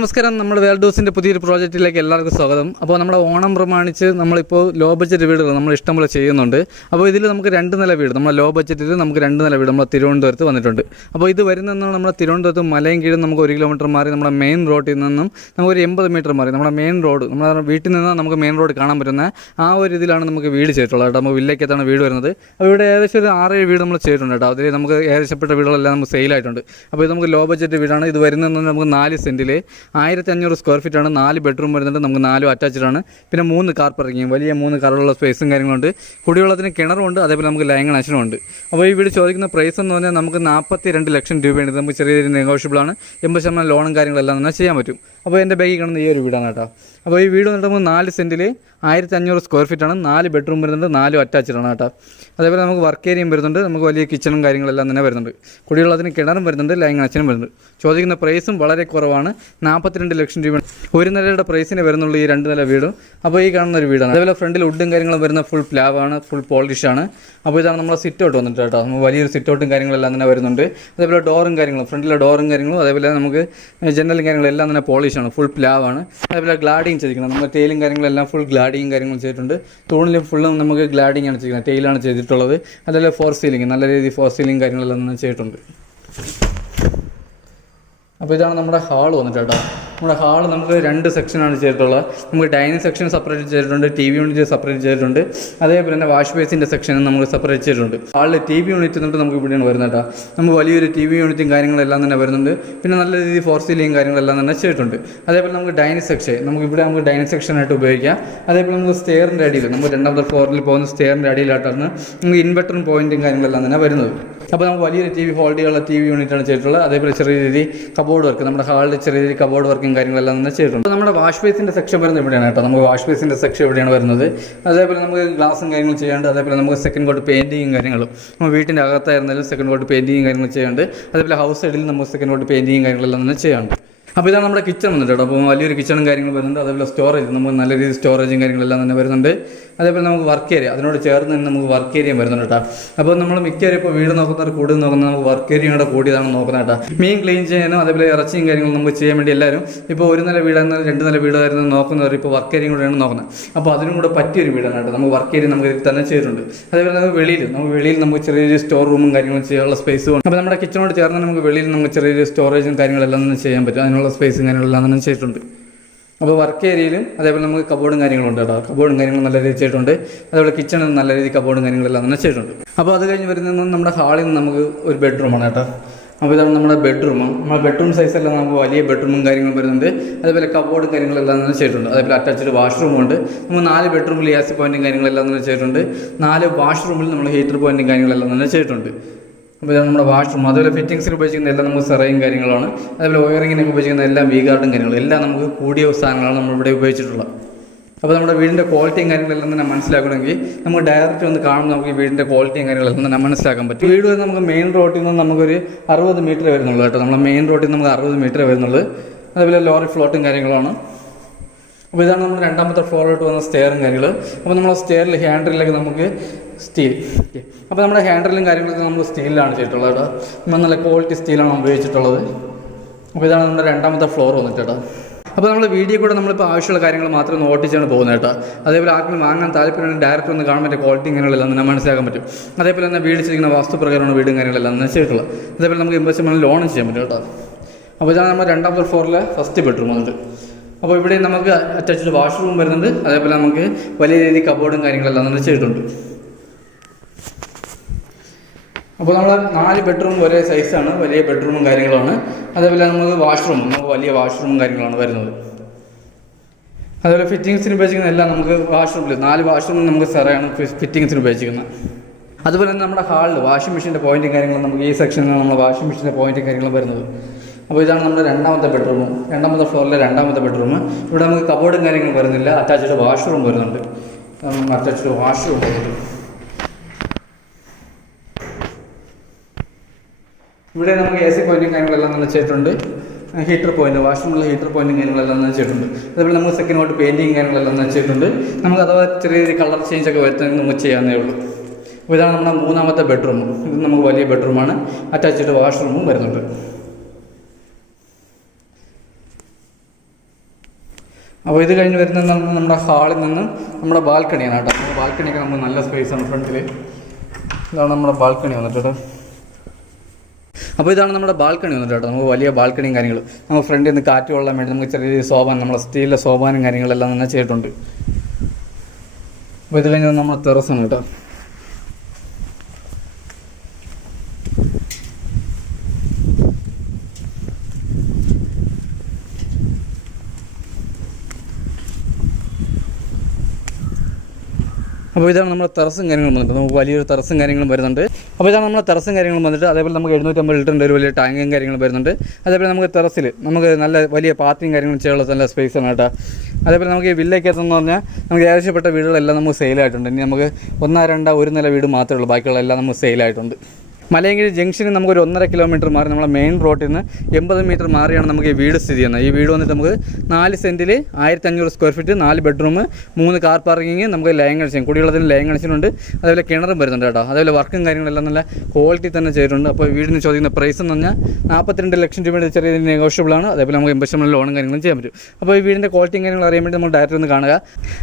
നമസ്കാരം. നമ്മുടെ വേൾഡോസിൻ്റെ പുതിയൊരു പ്രോജക്റ്റിലേക്ക് എല്ലാവർക്കും സ്വാഗതം. അപ്പോൾ നമ്മുടെ ഓണം പ്രമാണിച്ച് നമ്മളിപ്പോൾ ലോ ബഡ്ജറ്റ് വീടുകൾ നമ്മൾ ഇഷ്ടംപോലെ ചെയ്യുന്നുണ്ട്. അപ്പോൾ ഇതിൽ നമുക്ക് 2 നില വീട്, നമ്മൾ ലോ ബഡ്ജറ്റിൽ നമുക്ക് 2 നില വീട് നമ്മൾ തിരുവനന്തപുരത്ത് വന്നിട്ടുണ്ട്. അപ്പോൾ ഇത് വരുന്നതെന്നാണ് നമ്മുടെ തിരുവനന്തപുരത്ത് മലയും കീഴും നമുക്ക് 1 കിലോമീറ്റർ മാറി നമ്മുടെ മെയിൻ റോഡിൽ നിന്നും നമുക്കൊരു 80 മീറ്റർ മാറി നമ്മുടെ മെയിൻ റോഡ്, നമ്മുടെ വീട്ടിൽ നിന്ന് നമുക്ക് മെയിൻ റോഡ് കാണാൻ പറ്റുന്ന ആ ഒരു ഇതിലാണ് നമുക്ക് വീട് ചെയ്തിട്ടുള്ളത് കേട്ടോ. നമുക്ക് വില്ലേക്കത്താണ് വീട് വരുന്നത്. അപ്പോൾ ഇവിടെ ഏകദേശം ഒരു 6-7 വീട് നമ്മൾ ചെയ്തിട്ടുണ്ട് കേട്ടോ. അതിൽ നമുക്ക് ഏകദേശപ്പെട്ട വീടുകളെല്ലാം നമുക്ക് സെയിലായിട്ടുണ്ട്. അപ്പോൾ ഇത് നമുക്ക് ലോ ബഡ്ജറ്റ് വീടാണ്. ഇത് വരുന്നതെന്ന് നമുക്ക് 4 സെൻറ്റിൽ 1500 സ്ക്വയർ ഫീറ്റാണ്. 4 ബെഡ്റൂം വരുന്നുണ്ട്. നമുക്ക് 4 അറ്റാച്ച്ഡാണ്. പിന്നെ 3 കാർ പാർക്കിങ്, വലിയ 3 കാറുള്ള സ്പേസും കാര്യങ്ങളുണ്ട്. കുടിവെള്ളത്തിന് കിണറുണ്ട്, അതേപോലെ നമുക്ക് ലൈൻ കണക്ഷനും ഉണ്ട്. അപ്പോൾ ഈ വീട് ചോദിക്കുന്ന പ്രൈസ് എന്ന് പറഞ്ഞാൽ നമുക്ക് 42 ലക്ഷം രൂപയാണ്. നമുക്ക് ചെറിയ രീതിയിൽ നെഗോഷ്യബിളാണ്. 80% ലോണും കാര്യങ്ങളെല്ലാം തന്നെ ചെയ്യാൻ പറ്റും. അപ്പോൾ എൻ്റെ ബാഗിൽ കാണുന്ന ഈ ഒരു വീടാണ് കേട്ടോ. അപ്പോൾ ഈ വീട് വന്നിട്ട് നമുക്ക് 4 സെൻറ്റിൽ 1500 സ്ക്വയർ ഫീറ്റാണ്. 4 ബെഡ്റൂം വരുന്നുണ്ട്, 4 അറ്റാച്ച്ഡാണ് കേട്ടോ. അതേപോലെ നമുക്ക് വർക്ക് ഏരിയയും വരുന്നുണ്ട്. നമുക്ക് വലിയ കിച്ചണും കാര്യങ്ങളെല്ലാം തന്നെ വരുന്നുണ്ട്. കുടിവെള്ളത്തിന് കിണറും വരുന്നുണ്ട്, ലൈൻ കണക്ഷനും വരുന്നുണ്ട്. ചോദിക്കുന്ന പ്രൈസും വളരെ കുറവാണ്. 42 ലക്ഷം രൂപ ഒരു നിലയുടെ പ്രൈസിന് വരുന്നുള്ളൂ ഈ 2 നില വീടും. അപ്പോൾ ഈ കാണുന്ന ഒരു വീടാണ്. അതേപോലെ ഫ്രണ്ടിൽ വുഡും കാര്യങ്ങളും വരുന്ന ഫുൾ പ്ലാവാണ്, ഫുൾ പോളിഷാണ്. അപ്പോൾ ഇതാണ് നമ്മുടെ സിറ്റ് ഔട്ട് വന്നിട്ട് കേട്ടോ. നമുക്ക് വലിയൊരു സിറ്റ് ഔട്ടും കാര്യങ്ങളെല്ലാം തന്നെ വരുന്നുണ്ട്. അതേപോലെ ഡോറും കാര്യങ്ങളും, ഫ്രണ്ടിലെ ഡോറും കാര്യങ്ങളും, അതേപോലെ നമുക്ക് ജനലും കാര്യങ്ങളെല്ലാം തന്നെ പോളിഷാണ്, ഫുൾ പ്ലാവാണ്. അതേപോലെ ഗ്ലാഡിങ് ചെയ്തിരിക്കുന്നത്, നമ്മുടെ ടെയിലും കാര്യങ്ങളെല്ലാം ഫുൾ ഗ്ലാഡിങ് കാര്യങ്ങളും ചെയ്തിട്ടുണ്ട്. തൂണിലും ഫുള്ളും നമുക്ക് ഗ്ലാഡിങ് ആണ് ചെയ്തിരിക്കുന്നത്, ടെയിലാണ് ചെയ്തിട്ടുള്ളത്. അതേപോലെ ഫോർ സീലിംഗ്, നല്ല രീതിയിൽ ഫോർ സീലിംഗ് കാര്യങ്ങളെല്ലാം തന്നെ ചെയ്തിട്ടുണ്ട്. അപ്പോൾ ഇതാണ് നമ്മുടെ ഹാൾ വന്നിട്ട് കേട്ടോ. നമ്മുടെ ഹാൾ നമുക്ക് 2 സെക്ഷനാണ് ചെയ്തിട്ടുള്ളത്. നമുക്ക് ഡൈനിങ് സെക്ഷൻ സെപ്പറേറ്റ് ചെയ്തിട്ടുണ്ട്, ടി വി യൂണിറ്റ് സെപ്പറേറ്റ് ചെയ്തിട്ടുണ്ട്. അതേപോലെ തന്നെ വാഷ് ബേസിൻ്റെ സെക്ഷനും നമുക്ക് സെപ്പറേറ്റ് ചെയ്തിട്ടുണ്ട്. ഹാളിൽ ടി വി യൂണിറ്റ് എന്നിട്ട് നമുക്ക് ഇവിടെയാണ് വരുന്നത് കേട്ടോ. നമുക്ക് വലിയൊരു ടി വി യൂണിറ്റും കാര്യങ്ങളെല്ലാം തന്നെ വരുന്നുണ്ട്. പിന്നെ നല്ല രീതിയിൽ ഫോർ സീലിംഗ് കാര്യങ്ങളെല്ലാം തന്നെ ചെയ്തിട്ടുണ്ട്. അതേപോലെ നമുക്ക് ഡൈനിങ് സെക്ഷൻ, ഇവിടെ നമുക്ക് ഡൈനിങ് സെക്ഷനായിട്ട് ഉപയോഗിക്കാം. അതേപോലെ നമുക്ക് സ്റ്റെയറിൻ്റെ അടിയിൽ, നമുക്ക് 2ാമത്തെ ഫ്ലോറിൽ പോകുന്ന സ്റ്റെയറിൻ്റെ അടിയിലായിട്ടാണ് നമുക്ക് ഇൻവെർട്ടറും പോയിൻറ്റും കാര്യങ്ങളെല്ലാം തന്നെ വരുന്നത്. അപ്പോൾ നമുക്ക് വലിയൊരു ടി വി ഹോൾഡ് ചെയ്യാനുള്ള ടി വി യൂണിറ്റാണ് ചെയ്തിട്ടുള്ളത്. അതേപോലെ ചെറിയ രീതി കബോർഡ് വർക്ക്, നമ്മുടെ ഹാളിൽ ചെറിയ രീതി കബോർഡ് വർക്കും കാര്യങ്ങളെല്ലാം തന്നെ ചെയ്തിട്ടുണ്ട്. അപ്പോൾ നമ്മുടെ വാഷ് ബേസിൻ്റെ സെക്ഷൻ വരുന്നത് ഇവിടെയാണ് കേട്ടോ. നമുക്ക് വാഷ് ബേസിൻ്റെ സെക്ഷൻ ഇവിടെയാണ് വരുന്നത്. അതേപോലെ നമുക്ക് ഗ്ലാസും കാര്യങ്ങളും ചെയ്യാണ്ട്, അതേപോലെ നമുക്ക് സെക്കൻഡ് കോട്ട് പെയിൻറ്റിങ്ങും കാര്യങ്ങളും, നമ്മൾ വീട്ടിൻ്റെ അകത്തായിരുന്നാലും സെക്കൻഡ് കോട്ട് പെയിൻറ്റിങ്ങും കാര്യങ്ങളും ചെയ്യാണ്ട്. അതേപോലെ ഹൗസ് സൈഡിൽ നമുക്ക് സെക്കൻഡ് കോട്ട് പെയിൻറ്റിങ്ങും കാര്യങ്ങളെല്ലാം തന്നെ ചെയ്യാണ്ട്. അപ്പോൾ ഇതാണ് നമ്മുടെ കിച്ചൺ വന്നിട്ട് കേട്ടോ. അപ്പോൾ വലിയൊരു കിച്ചണും കാര്യങ്ങളും വരുന്നുണ്ട്. അതേപോലെ സ്റ്റോറേജ്, നമുക്ക് നല്ല രീതിയിൽ സ്റ്റോറേജും കാര്യങ്ങളെല്ലാം തന്നെ വരുന്നുണ്ട്. അതേപോലെ നമുക്ക് വർക്ക് ഏരിയ, അതിനോട് ചേർന്ന് തന്നെ നമുക്ക് വർക്ക് ഏരിയയും വരുന്നുണ്ട് കേട്ടോ. അപ്പോൾ നമ്മൾ മിക്കവരും ഇപ്പോൾ വീട് നോക്കുന്നവർ കൂടുതൽ നോക്കുന്നത് നമുക്ക് വർക്ക് ഏരിയയും കൂടെ കൂടിയതാണ് നോക്കുന്നത് കേട്ടോ. മീൻ ക്ലീൻ ചെയ്യാനും അതേപോലെ ഇറച്ചിയും കാര്യങ്ങളും നമുക്ക് ചെയ്യാൻ വേണ്ടി എല്ലാവരും ഇപ്പോൾ 1 നില വീടായിരുന്നാലും 2 നില വീടായിരുന്നു നോക്കുന്നവർ ഇപ്പോൾ വർക്ക് ഏരിയയും കൂടെയാണ് നോക്കുന്നത്. അപ്പോൾ അതിനും കൂടെ പറ്റിയൊരു വീടാണ് കേട്ടോ. നമുക്ക് വർക്ക് ഏരിയ നമുക്ക് ഇതിൽ തന്നെ ചെയ്തിട്ടുണ്ട്. അതേപോലെ നമുക്ക് വെളിയിൽ നമുക്ക് ചെറിയൊരു സ്റ്റോർ റൂമും കാര്യങ്ങളും ചെയ്യാനുള്ള സ്പേസും ഉണ്ട്. അപ്പോൾ നമ്മുടെ കിച്ചണോട് ചേർന്ന് നമുക്ക് വെളിയിൽ നമുക്ക് ചെറിയൊരു സ്റ്റോറേജും കാര്യങ്ങളെല്ലാം തന്നെ ചെയ്യാൻ പറ്റും. അതിനുള്ള സ്പേസും കാര്യങ്ങളെല്ലാം തന്നെ ചെയ്തിട്ടുണ്ട്. അപ്പോൾ വർക്ക് ഏരിയയിലും അതേപോലെ നമുക്ക് കബോർഡും കാര്യങ്ങളുണ്ട് കേട്ടോ. കബോർഡും കാര്യങ്ങളും നല്ല രീതിയിൽ ചെയ്തിട്ടുണ്ട്. അതേപോലെ കിച്ചണും നല്ല രീതിയിൽ കബോർഡും കാര്യങ്ങളെല്ലാം തന്നെ ചെയ്തിട്ടുണ്ട്. അപ്പോൾ അത് കഴിഞ്ഞ് വരുന്നത് നമ്മുടെ ഹാളിൽ നിന്ന് നമുക്ക് ഒരു ബെഡ്റൂമാണ് കേട്ടോ. അപ്പോൾ ഇതാണ് നമ്മുടെ ബെഡ്റൂം. നമ്മുടെ ബെഡ്റൂം സൈസെല്ലാം നമുക്ക് വലിയ ബെഡ്റൂമും കാര്യങ്ങളും വരുന്നുണ്ട്. അതേപോലെ കബോർഡും കാര്യങ്ങളെല്ലാം തന്നെ ചെയ്തിട്ടുണ്ട്. അതേപോലെ അറ്റാച്ച്ഡ് വാഷ്റൂമുണ്ട്. നമ്മൾ 4 ബെഡ്റൂമിൽ AC പോയിൻറ്റും കാര്യങ്ങളെല്ലാം തന്നെ ചെയ്തിട്ടുണ്ട്. 4 വാഷ്റൂമിൽ നമ്മൾ ഹീറ്റർ പോയിൻറ്റും കാര്യങ്ങളെല്ലാം തന്നെ ചെയ്തിട്ടുണ്ട്. അപ്പോൾ ഇതാണ് നമ്മുടെ വാഷ്റൂം. അതുപോലെ ഫിറ്റിങ്സിന് ഉപയോഗിക്കുന്ന എല്ലാം നമുക്ക് സെറയും കാര്യങ്ങളാണ്. അതേപോലെ വയറിങ്ങിനൊക്കെ ഉപയോഗിക്കുന്ന എല്ലാം വീഗാർഡും കാര്യങ്ങളും എല്ലാം നമുക്ക് കൂടിയ സാധനങ്ങളാണ് നമ്മളിവിടെ ഉപയോഗിച്ചിട്ടുള്ളത്. അപ്പോൾ നമ്മുടെ വീടിൻ്റെ ക്വാളിറ്റിയും കാര്യങ്ങളെല്ലാം തന്നെ മനസ്സിലാക്കണമെങ്കിൽ നമുക്ക് ഡയറക്റ്റ് വന്ന് കാണുമ്പോൾ നമുക്ക് ഈ വീടിൻ്റെ ക്വാളിറ്റിയും കാര്യങ്ങളെല്ലാം തന്നെ മനസ്സിലാക്കാൻ പറ്റും. വീട് വന്ന് നമുക്ക് മെയിൻ റോഡിൽ നിന്ന് നമുക്കൊരു 60 മീറ്റർ വരുന്നുള്ളൂ കേട്ടോ. നമ്മുടെ മെയിൻ റോഡിൽ നിന്ന് നമുക്ക് 60 മീറ്റർ വരുന്നുള്ളൂ. അതേപോലെ ലോറി ഫ്ലോട്ടും കാര്യങ്ങളാണ്. അപ്പോൾ ഇതാണ് നമ്മുടെ 2ാമത്തെ ഫ്ലോറിലോട്ട് വന്ന സ്റ്റെയറും കാര്യങ്ങൾ. അപ്പോൾ നമ്മൾ സ്റ്റെയറിൽ ഹാൻഡിലൊക്കെ നമുക്ക് സ്റ്റീൽ. അപ്പോൾ നമ്മുടെ ഹാൻഡിലും കാര്യങ്ങളൊക്കെ നമ്മൾ സ്റ്റീലിലാണ് ചെയ്തിട്ടുള്ളത് കേട്ടോ. നമ്മൾ നല്ല ക്വാളിറ്റി സ്റ്റീലാണ് ഉപയോഗിച്ചിട്ടുള്ളത്. അപ്പോൾ ഇതാണ് നമ്മുടെ 2ാമത്തെ ഫ്ലോർ വന്നിട്ട് കേട്ടോ. അപ്പോൾ നമ്മൾ വീഡിയോ കൂടെ നമ്മളിപ്പോൾ ആവശ്യമുള്ള കാര്യങ്ങൾ മാത്രം നോട്ടിച്ചാണ് പോകുന്നത് കേട്ടോ. അതേപോലെ ആർക്കും വാങ്ങാൻ താല്പര്യമുണ്ടെങ്കിൽ ഡയറക്റ്റ് ഒന്ന് കാണാൻ പറ്റിയ ക്വാളിറ്റി കാര്യങ്ങളെല്ലാം തന്നെ മനസ്സിലാക്കാൻ പറ്റും. അതേപോലെ തന്നെ വീട് ചെയ്യുന്ന വാസ്തുപ്രകാരമാണ് വീടും കാര്യങ്ങളെല്ലാം തന്നെ ചെയ്തിട്ടുള്ളത്. അതേപോലെ നമുക്ക് 80% ലോണും ചെയ്യാൻ പറ്റും കേട്ടോ. അപ്പോൾ ഇതാണ് നമ്മുടെ 2ാമത്തെ ഫ്ലോറിലെ ഫസ്റ്റ് ബെഡ്റൂം വന്നിട്ട്. അപ്പോൾ ഇവിടെ നമുക്ക് അറ്റാച്ച്ഡ് വാഷ്റൂം വരുന്നുണ്ട്. അതേപോലെ നമുക്ക് വലിയ രീതിയിൽ കബോർഡും കാര്യങ്ങളെല്ലാം തന്നെ ചെയ്തിട്ടുണ്ട്. അപ്പോൾ നമ്മൾ 4 ബെഡ്റൂം ഒരേ സൈസാണ്, വലിയ ബെഡ്റൂമും കാര്യങ്ങളാണ്. അതേപോലെ നമുക്ക് നമുക്ക് വലിയ വാഷ്റൂമും കാര്യങ്ങളാണ് വരുന്നത്. അതേപോലെ ഫിറ്റിങ്സിന് ഉപയോഗിക്കുന്ന എല്ലാം നമുക്ക് വാഷ്റൂമിൽ 4 വാഷ്റൂം നമുക്ക് സെറയാണ് ഫിറ്റിങ്സിന് ഉപയോഗിക്കുന്നത്. അതുപോലെ തന്നെ നമ്മുടെ ഹാളിൽ വാഷിംഗ് മെഷീൻ്റെ പോയിൻറ്റും കാര്യങ്ങളും നമുക്ക് ഈ സെക്ഷനിലാണ് നമ്മൾ വാഷിംഗ് മെഷീൻ്റെ പോയിൻറ്റും കാര്യങ്ങളും വരുന്നത്. അപ്പോൾ ഇതാണ് നമ്മുടെ 2ാമത്തെ ബെഡ്റൂം, 2ാമത്തെ ഫ്ലോറിലെ 2ാമത്തെ ബെഡ്റൂം. ഇവിടെ നമുക്ക് കബോർഡും കാര്യങ്ങളും വരുന്നില്ല. അറ്റാച്ച്ഡ് വാഷ്റൂം വരുന്നുണ്ട്. അറ്റാച്ച്ഡ് വാഷ്റൂം വരുന്നുണ്ട്. ഇവിടെ നമുക്ക് AC പോയിൻറ്റും കാര്യങ്ങളെല്ലാം തന്നെ ചെയ്തിട്ടുണ്ട്. ഹീറ്റർ പോയിൻറ്റ്, വാഷ്റൂമിലുള്ള ഹീറ്റർ പോയിൻറ്റും കാര്യങ്ങളെല്ലാം തന്നെ ചെയ്തിട്ടുണ്ട്. അതേപോലെ നമ്മൾ സെക്കൻഡ് കോട്ട് പെയിൻറ്റിങ് കാര്യങ്ങളെല്ലാം തന്നെ ചെയ്തിട്ടുണ്ട്. നമുക്ക് അഥവാ ചെറിയ കളർ ചേഞ്ച് ഒക്കെ വരുത്താൻ നമുക്ക് ചെയ്യാവുന്നേ ഉള്ളൂ. അപ്പോൾ ഇതാണ് നമ്മുടെ 3ാമത്തെ ബെഡ്റൂം. ഇത് നമുക്ക് വലിയ ബെഡ്റൂമാണ്. അറ്റാച്ച്ഡ് വാഷ്റൂമും വരുന്നുണ്ട്. അപ്പോൾ ഇത് കഴിഞ്ഞ് വരുന്നത് നമ്മുടെ ഹാളിൽ നിന്ന് നമ്മുടെ ബാൽക്കണിയാണ് കേട്ടോ. നമ്മുടെ ബാൽക്കണിയൊക്കെ നമുക്ക് നല്ല സ്പേസാണ് ഫ്രണ്ടിൽ. ഇതാണ് നമ്മുടെ ബാൽക്കണി വന്നിട്ട് കേട്ടോ. അപ്പോൾ ഇതാണ് നമ്മുടെ ബാൽക്കണി വന്നിട്ട് കേട്ടോ. നമുക്ക് വലിയ ബാൽക്കണിയും കാര്യങ്ങളും നമുക്ക് ഫ്രണ്ടിൽ നിന്ന് കാറ്റ് കൊള്ളാൻ വേണ്ടി നമുക്ക് ചെറിയ സോപാനം, നമ്മുടെ സ്റ്റീലിലെ സോപാനും കാര്യങ്ങളെല്ലാം തന്നെ ചെയ്തിട്ടുണ്ട്. അപ്പോൾ ഇത് കഴിഞ്ഞ് നമ്മുടെ ടെറസാണ് കേട്ടോ. അപ്പോൾ ഇതാണ് നമ്മുടെ ടെറസും കാര്യങ്ങളും വന്നിട്ട് നമുക്ക് വലിയൊരു ടെറസും കാര്യങ്ങളും വരുന്നുണ്ട്. അപ്പോൾ ഇതാണ് നമ്മുടെ ടെറസും കാര്യങ്ങളും വന്നിട്ട് അതേപോലെ നമുക്ക് 750 ലിറ്ററിൻ്റെ ഒരു വലിയ ടാങ്കും കാര്യങ്ങളും വരുന്നുണ്ട്. അതേപോലെ നമുക്ക് ടെറസിൽ നമുക്ക് നല്ല വലിയ പാർട്ടിയും കാര്യങ്ങളും ചെയ്യാനുള്ള നല്ല സ്പേസാണ് കേട്ടോ. അതേപോലെ നമുക്ക് ഈ വില്ലയ്ക്കകത്തെന്ന് പറഞ്ഞാൽ നമുക്ക് ആവശ്യപ്പെട്ട വീടുകളെല്ലാം നമുക്ക് സെയിലായിട്ടുണ്ട്. ഇനി നമുക്ക് 1, 2, 1 നില വീട് മാത്രമേ ഉള്ളൂ, ബാക്കിയുള്ള എല്ലാം നമുക്ക് സെയിലായിട്ടുണ്ട്. മലയങ്കിരി ജംഗ്ഷനിൽ നമുക്കൊരു 1.5 കിലോമീറ്റർ മാറി നമ്മളെ മെയിൻ റോഡിൽ നിന്ന് 80 മീറ്റർ മാറിയാണ് നമുക്ക് ഈ വീട് സ്ഥിതി ചെയ്യുന്നത്. ഈ വീട് വന്നിട്ട് നമുക്ക് 4 സെൻറ്റിൽ 1500 square feet, 4 bedroom, 3 car parking, നമുക്ക് ലൈൻ കണക്ഷൻ, കുടിവെള്ളത്തിന് ലൈൻ കണക്ഷനുണ്ട്. അതേപോലെ കിണറും വരുന്നുണ്ട് കേട്ടോ. അതേപോലെ വർക്കും കാര്യങ്ങളെല്ലാം നല്ല ക്വാളിറ്റി തന്നെ ചെയ്തിട്ടുണ്ട്. അപ്പോൾ വീടിന് ചോദിക്കുന്ന പ്രൈസ് എന്ന് പറഞ്ഞാൽ 42 ലക്ഷം രൂപയുടെ ചെറിയ നെഗോഷ്യബിൾ ആണ്. അതേപോലെ നമുക്ക് 80% ലോണും കാര്യങ്ങളും ചെയ്യാൻ പറ്റും. അപ്പോൾ ഈ വീടിൻ്റെ ക്വാളിറ്റിയും കാര്യങ്ങൾ അറിയാൻ വേണ്ടി നമ്മൾ ഡയറക്റ്റ് ഒന്ന് കാണുക.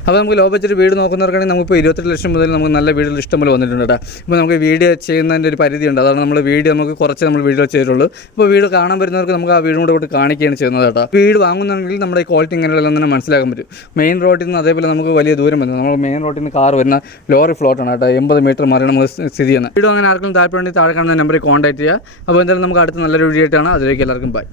അപ്പോൾ നമുക്ക് ലോ ബഡ്ജറ്റ് വീട് നോക്കുന്നവർക്കാണെങ്കിൽ നമുക്കിപ്പോൾ 28 ലക്ഷം മുതൽ നമുക്ക് നല്ല വീടുകൾ ഇഷ്ടംപോലെ വന്നിട്ടുണ്ട് കേട്ടോ. അപ്പോൾ നമുക്ക് വീഡിയോ ചെയ്യുന്നതിൻ്റെ ഒരു പരിധിയുണ്ട്. അതാണ് നമ്മൾ വീഡിയോ നമുക്ക് കുറച്ച് നമ്മൾ വീഡിയോ ചെയ്തിട്ടുള്ളൂ. അപ്പോൾ വീട് കാണാൻ വരുന്നവർക്ക് നമുക്ക് ആ വീടും കൂടെ കാണിക്കുകയാണ് ചെയ്യുന്നത് കേട്ടോ. വീട് വാങ്ങുന്നുണ്ടെങ്കിൽ നമ്മുടെ ഈ ക്വാളിറ്റി ഇങ്ങനെയെല്ലാം തന്നെ മനസ്സിലാക്കാൻ പറ്റും. മെയിൻ റോഡിൽ നിന്ന് അതേപോലെ നമുക്ക് വലിയ ദൂരം വരുന്നത്, നമ്മൾ മെയിൻ റോഡിൽ നിന്ന് കാർ വരുന്ന ലോറി ഫ്ലോട്ടാണ് കേട്ടോ. 80 മീറ്റർ മാറി നമുക്ക് സ്ഥിതി ചെയ്യുന്നത്. വീഡിയോ അങ്ങനെ ആർക്കും താല്പര്യമുണ്ടെങ്കിൽ താഴെ കാണുന്ന നമ്പറിൽ കോൺടാക്ട് ചെയ്യുക. അപ്പോൾ എന്തായാലും നമുക്ക് അടുത്ത നല്ലൊരു വീഡിയോ ആയിട്ടാണ്. അതിലേക്ക് എല്ലാവർക്കും ബൈ.